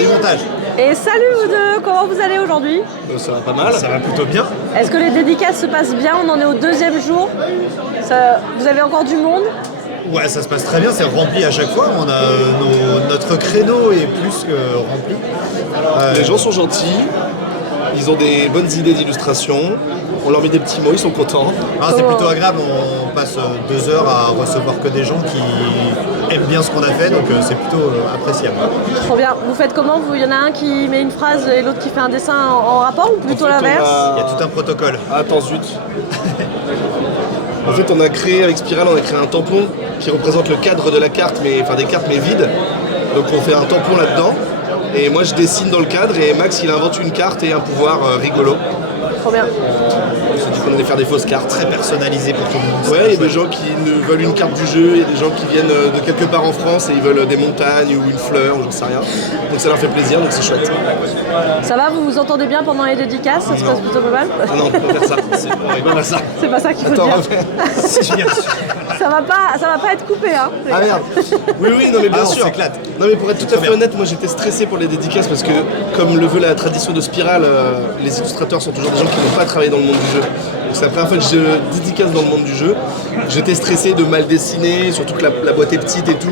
du montage. Et salut vous deux, comment vous allez aujourd'hui? Ça va pas mal. Ça va plutôt bien. Est-ce que les dédicaces se passent bien? On en est au deuxième jour. Vous avez encore du monde? Ouais, ça se passe très bien, c'est rempli à chaque fois. On a notre créneau est plus que rempli. Les gens sont gentils, ils ont des bonnes idées d'illustration, on leur met des petits mots, ils sont contents. C'est plutôt agréable, on passe 2 heures à recevoir que des gens qui aiment bien ce qu'on a fait, donc c'est plutôt appréciable. Trop bien. Vous faites comment? Il y en a un qui met une phrase et l'autre qui fait un dessin en rapport ou plutôt l'inverse? Il y a tout un protocole. Attends, zut. En fait, on a créé avec Spiral, on a créé un tampon qui représente le cadre de la carte, enfin des cartes mais vides. Donc on fait un tampon là-dedans. Et moi je dessine dans le cadre et Max il invente une carte et un pouvoir rigolo. Trop bien. On s'est dit qu'on allait faire des fausses cartes. Très personnalisé pour tout le monde. Ouais, il y a des gens qui veulent une carte du jeu, il y a des gens qui viennent de quelque part en France et ils veulent des montagnes ou une fleur ou j'en sais rien. Donc ça leur fait plaisir, donc c'est chouette. Ça va, vous vous entendez bien pendant les dédicaces? Ça se passe plutôt pas mal? Ah non, on peut pas faire ça, on va faire ça. C'est pas ça qu'il faut Attends, dire. refais. Ça va pas être coupé, hein. Ah merde. Oui, non mais bien on sûr. s'éclate. Non mais pour être tout à fait honnête, moi j'étais stressé pour les dédicaces parce que comme le veut la tradition de Spiral, les illustrateurs sont toujours des gens qui n'ont pas travaillé dans le monde du jeu. Donc c'est la première fois que je dédicace dans le monde du jeu. J'étais stressé de mal dessiner, surtout que la boîte est petite et tout,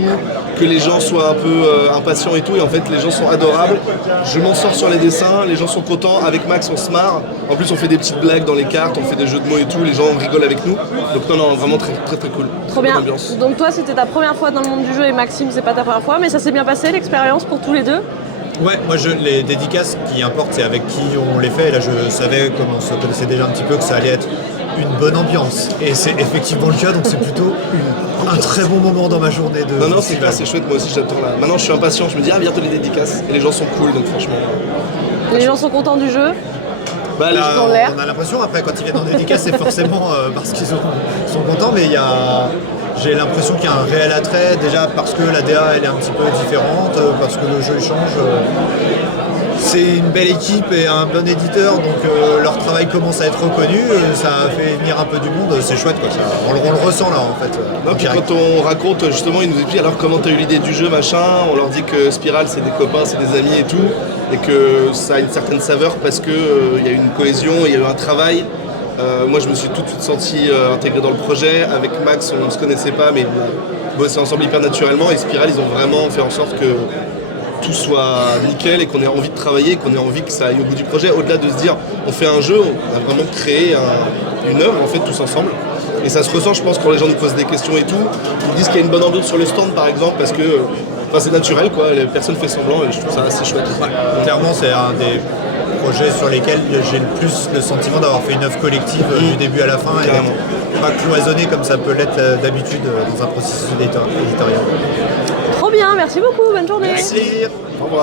que les gens soient un peu impatients et tout, et en fait les gens sont adorables. Je m'en sors sur les dessins, les gens sont contents, avec Max on se marre. En plus on fait des petites blagues dans les cartes, on fait des jeux de mots et tout, les gens rigolent avec nous. Donc non, vraiment très très très cool. Trop bien. Bonne ambiance. Donc toi c'était ta première fois dans le monde du jeu et Maxime c'est pas ta première fois, mais ça s'est bien passé l'expérience pour tous les deux? Ouais, moi les dédicaces qui importent, c'est avec qui on les fait. Et là, je savais, comme on se connaissait déjà un petit peu, que ça allait être une bonne ambiance. Et c'est effectivement le cas, donc c'est plutôt un très bon moment dans ma journée de. Non, c'est clair, c'est chouette, moi aussi j'attends là. Maintenant je suis impatient, je me dis bientôt les dédicaces. Et les gens sont cool, donc franchement. Les gens sont contents du jeu? Bah, Là, dans l'air. on a l'impression, après, quand ils viennent en dédicace, c'est forcément parce qu'ils sont contents, mais j'ai l'impression qu'il y a un réel attrait, déjà parce que la DA elle est un petit peu différente, parce que le jeu il change. C'est une belle équipe et un bon éditeur, donc leur travail commence à être reconnu, ça fait venir un peu du monde, c'est chouette quoi. On le ressent là en fait. non, puis quand on raconte justement, ils nous expliquent alors comment t'as eu l'idée du jeu, machin, on leur dit que Spiral c'est des copains, c'est des amis et tout, et que ça a une certaine saveur parce que il y a une cohésion, il y a eu un travail. Moi je me suis tout de suite senti intégré dans le projet. Avec Max on ne se connaissait pas mais on bossait ensemble hyper naturellement et Spiral ils ont vraiment fait en sorte que tout soit nickel et qu'on ait envie de travailler, qu'on ait envie que ça aille au bout du projet. Au-delà de se dire on fait un jeu, on a vraiment créé une œuvre en fait tous ensemble. Et ça se ressent je pense quand les gens nous posent des questions et tout. Ils disent qu'il y a une bonne ambiance sur le stand par exemple parce que c'est naturel quoi, personne fait semblant et je trouve ça assez chouette. Ouais, clairement c'est un des projets sur lesquels j'ai le plus le sentiment d'avoir fait une œuvre collective du début à la fin et pas cloisonné comme ça peut l'être d'habitude dans un processus éditorial. Trop bien, merci beaucoup, bonne journée. Merci. Au revoir.